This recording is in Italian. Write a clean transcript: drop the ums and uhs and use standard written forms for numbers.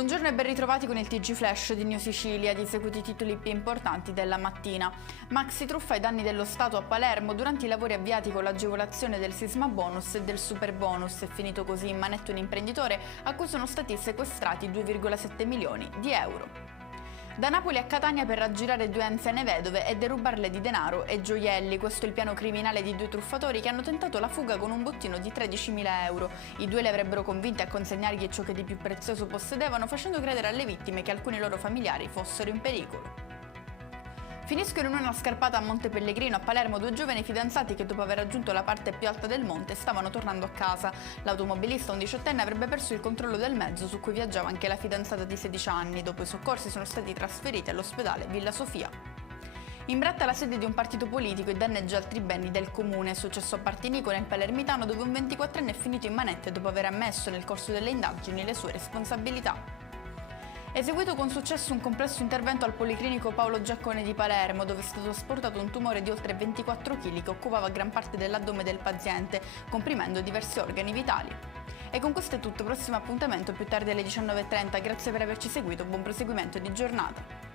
Buongiorno e ben ritrovati con il TG Flash di New Sicilia, di seguito i titoli più importanti della mattina. Maxi truffa ai danni dello Stato a Palermo durante i lavori avviati con l'agevolazione del sisma bonus e del super bonus. È finito così in manette un imprenditore a cui sono stati sequestrati 2,7 milioni di euro. Da Napoli a Catania per raggirare due anziane vedove e derubarle di denaro e gioielli. Questo è il piano criminale di due truffatori che hanno tentato la fuga con un bottino di 13.000 euro. I due le avrebbero convinte a consegnargli ciò che di più prezioso possedevano, facendo credere alle vittime che alcuni loro familiari fossero in pericolo. Finiscono in una scarpata a Monte Pellegrino a Palermo due giovani fidanzati che dopo aver raggiunto la parte più alta del monte stavano tornando a casa. L'automobilista, un 18enne, avrebbe perso il controllo del mezzo su cui viaggiava anche la fidanzata di 16 anni. Dopo i soccorsi sono stati trasferiti all'ospedale Villa Sofia. Imbratta la sede di un partito politico e danneggia altri beni del comune. È successo a Partinico nel Palermitano, dove un 24enne è finito in manette dopo aver ammesso nel corso delle indagini le sue responsabilità. Eseguito con successo un complesso intervento al Policlinico Paolo Giaccone di Palermo, dove è stato asportato un tumore di oltre 24 kg che occupava gran parte dell'addome del paziente, comprimendo diversi organi vitali. E con questo è tutto, prossimo appuntamento più tardi alle 19:30. Grazie per averci seguito, buon proseguimento di giornata.